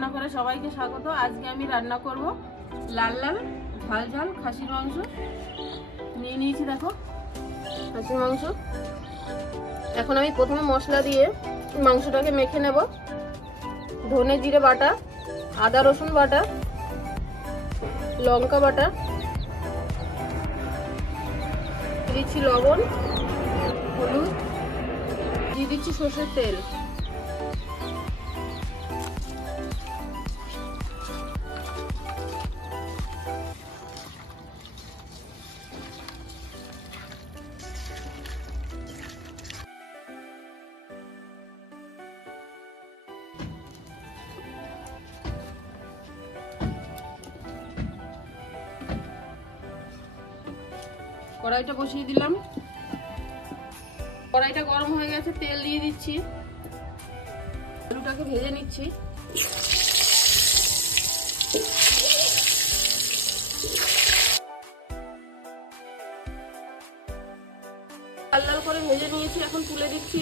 রান্নাঘরে সবাইকে স্বাগত। আজকে আমি রান্না করব লাল লাল ঝাল ঝাল খাসির মাংস। নিয়ে নিয়েছি দেখো খাসির মাংস। এখন আমি প্রথমে মশলা দিয়ে মাংসটাকে মেখে নেব। ধনে জিরে বাটা, আদা রসুন বাটা, লঙ্কা বাটা, দিচ্ছি লবণ, হলুদ, দিয়ে দিচ্ছি সরষের তেল। কড়াইটা বসিয়ে দিলাম। কড়াইটা গরম হয়ে গেছে, তেল দিয়ে দিচ্ছি। আলুটাকে ভেজে নিচ্ছি। লাল লাল করে ভেজে নিয়েছি, এখন তুলে দিচ্ছি।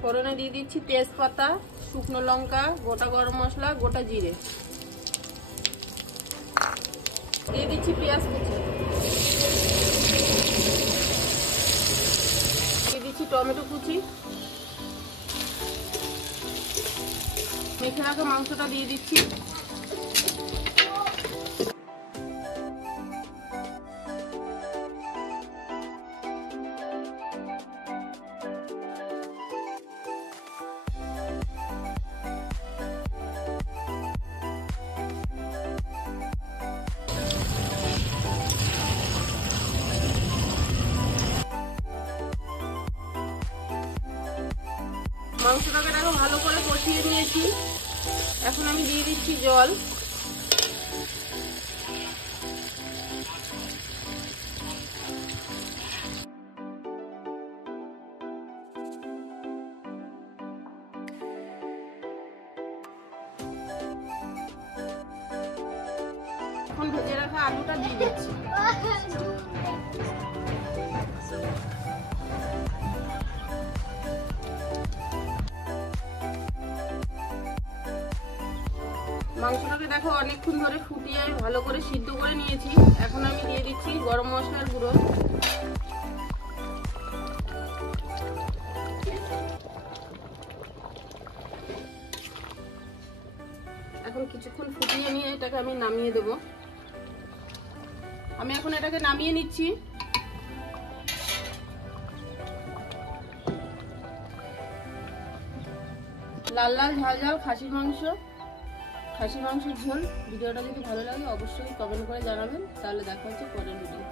ফোড়নে দিয়ে দিচ্ছি তেজপাতা, শুকনো লঙ্কা, গোটা গরম মশলা, গোটা জিরে। দিয়ে দিচ্ছি পেঁয়াজ কুচি, দিয়ে দিচ্ছি টমেটো কুচি। মেখে রাখা মাংসটা দিয়ে দিচ্ছি। মাংসটাকে দেখো ভালো করে কষিয়ে নিয়েছি। এখন আমি দিয়ে দিচ্ছি জল। এখন ভেজে রাখা আলুটা দিয়ে দিচ্ছি। মাংসটাকে দেখো অনেকক্ষণ ধরে ফুটিয়ে ভালো করে সিদ্ধ করে নিয়েছি। এখন আমি দিয়ে দিচ্ছি গরম মশলার গুঁড়ো। এখন কিছুক্ষণ ফুটিয়ে নিয়ে এটাকে আমি নামিয়ে দেব। আমি এখন এটাকে নামিয়ে নিচ্ছি। লাল লাল ঝাল ঝাল খাসির মাংসের ঝোল। ভিডিওটা যদি ভালো লাগে অবশ্যই কমেন্ট করে জানাবেন। তাহলে দেখা হচ্ছে পরের ভিডিও।